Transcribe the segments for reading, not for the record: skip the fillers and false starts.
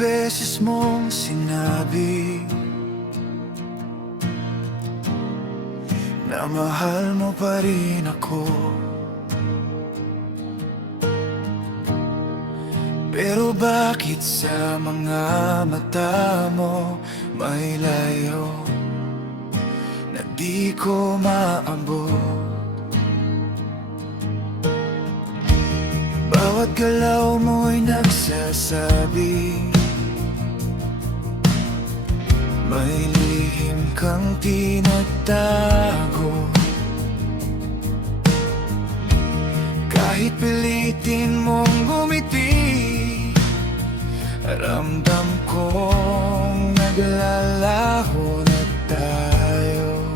beses mong sinabi na mahal mo pa rin ako, pero bakit sa mga mata mo may layo na di ko maabot? Bawat galaw mo'y nagsasabi may lihim kang tinatago. Kahit pilitin mong ngumiti, ramdam kong naglalaho na tayo.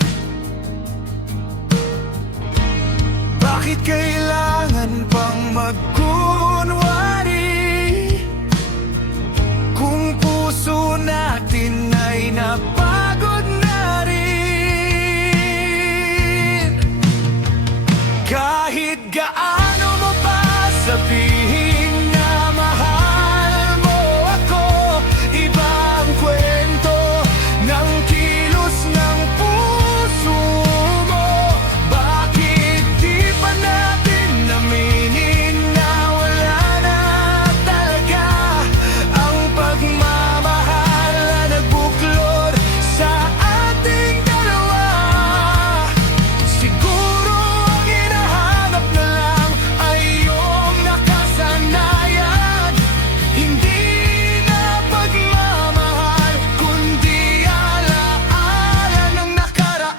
Bakit kailangan pang magkunwari kung puso natin ay napagod na rin? Kahit gaano mo pa sabihin na mahal mo ako, iba ang kwento ng kilos ng puso mo. Bakit di pa natin aminin na wala na talaga ang pagmamahal na nagbuklod sa ating dalawa? Siguro ang hinahanap na lang ay iyong nakasanayan, hindi na pagmamahal kundi alaala ng nakaraan.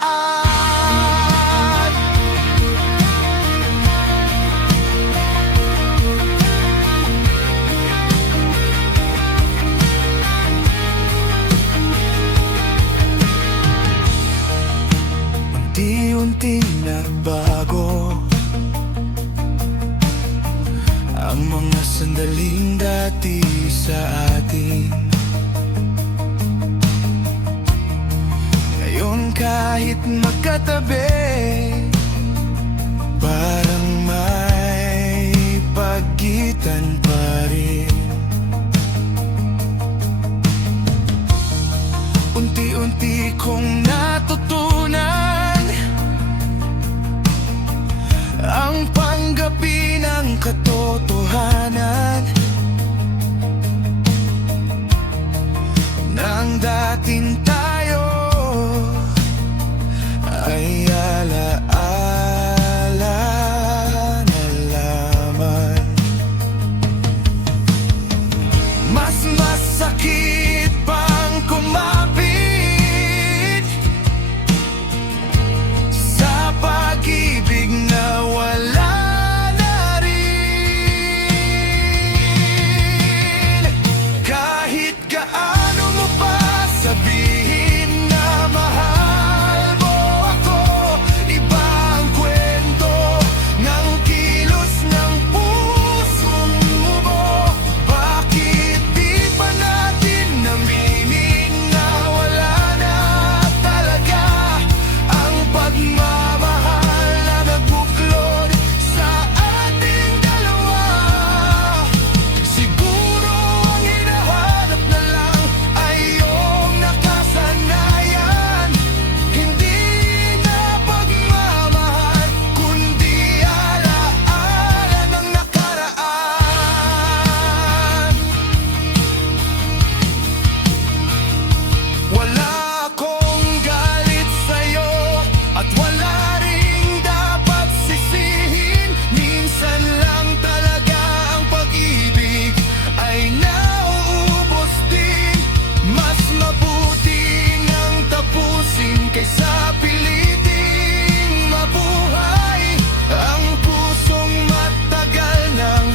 Unti-unting nagbago ang mga sandaling dati sa atin. Ngayon kahit magkatabi, parang may pagitan pa rin. Unti-unti kong natutunan ang panggapi ng katotohanan ng dating tayo ay alaala na lamang. Mas masakit pang kumapit sa pag-ibig na wala na rin. Kahit gaano mo pa sabihin na mahal mo ako, iba ang kwento ng kilos ng puso mo. Bakit di pa natin namimig na wala na talaga ang pagmamahal na nagbuklod sa ating dalawa? Siguro ang hinahanap na lang ay iyong nakasanayan, hindi na pagmamahal kundi alaala ng nakaraan. Wala akong galit sa'yo at wala ring dapat sisihin. Minsan lang talaga ang pag-ibig ay nauubos din. Mas mabuti nang tapusin kaysa piliting mabuhay ang pusong matagal ng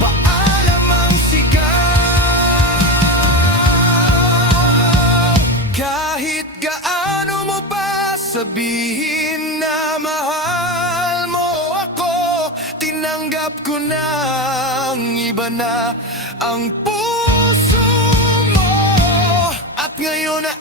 paalam ang sigaw. Kahit gaano mo pa sabihin na mahal mo ako, tinanggap ko na ang iba na ang puso mo. At ngayon na